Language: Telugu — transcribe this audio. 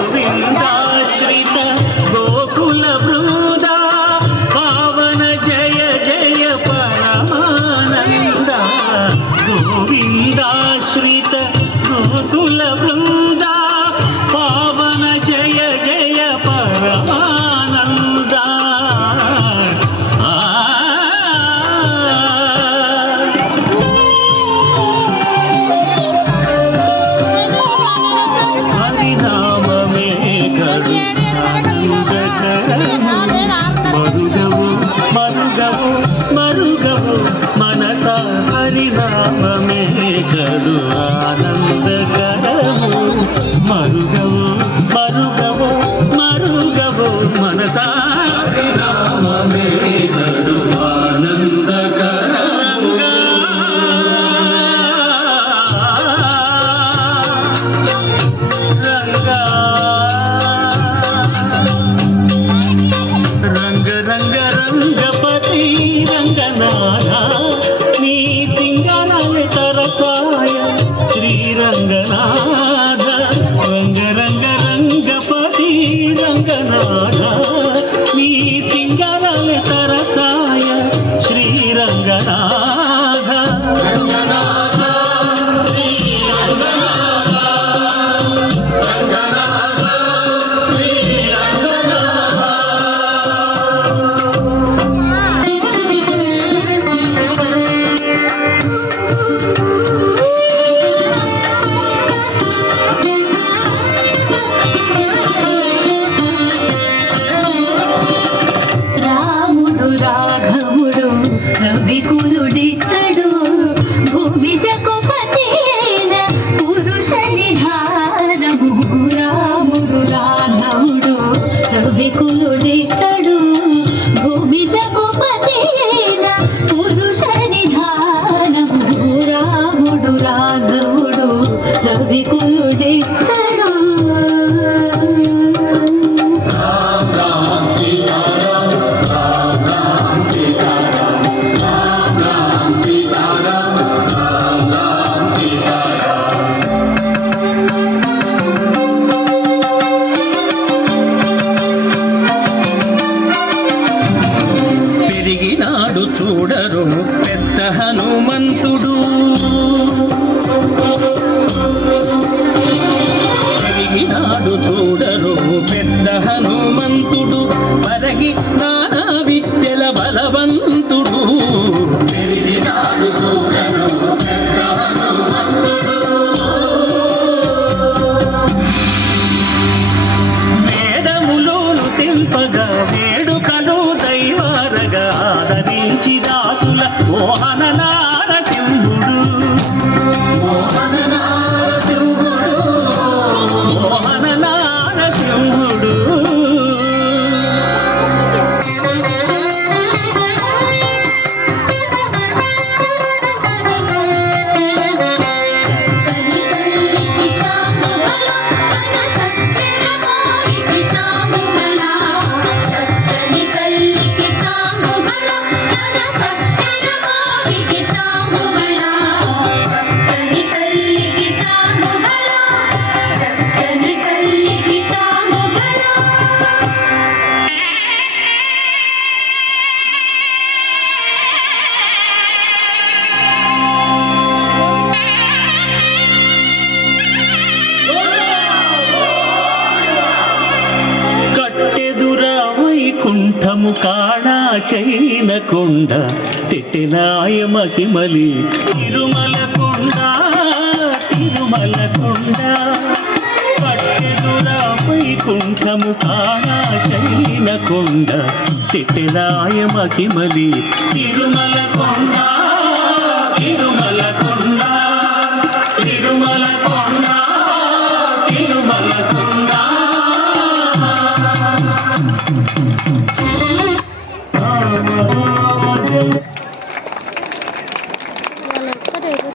గోవిందాశ్రిత గోకుల బృంద పావన జయ జయ పరమానంద గోవిందాశ్రిత గోకుల బృంద పావన జయ జయ పరమానంద మరుగవు మనస హరినామమే కడు ఆనందకరము మరుగవు మనస హరినామమే కడు ఆనందకరము రంగ రంగ రంగపతి రంగనాథ నీ సింగరాల తరసాయ శ్రీరంగనాథ రంగ రంగ రంగపతి రంగనాథ నీ సింగరాల తరసాయ శ్రీరంగనాథ రవికులుడితడు భూమి జగపతి అయిన పురుష నిధానము రాముడు రాఘవుడు రవికులుడితడు భూమి జగపతి అయిన పురుష నిధానము రాముడు రాఘవుడు రవికులుడితడు పెరిగినాడు చూడరు పెద్ద హనుమంతుడు పెరిగినాడు చూడరు పెద్ద హనుమంతుడు పరగి నానా విద్యల బలవంతుడు పెరిగినాడు చూడరు పెద్ద హనుమంతుడు వేదములోను తెంపగా వేడుకలు దైవారగా ఆదరించి దాసుల మోహన నారసింహుడు మోహన నారసింహుడు వైకుంఠము కాణా చైన కొండ తెట్టెలాయ మహిమలి తిరుమల కొండ పట్టెదురా వైకుంఠము కాణా చైన కొండ తెట్టెలాయ మహిమలి తిరుమల కొండ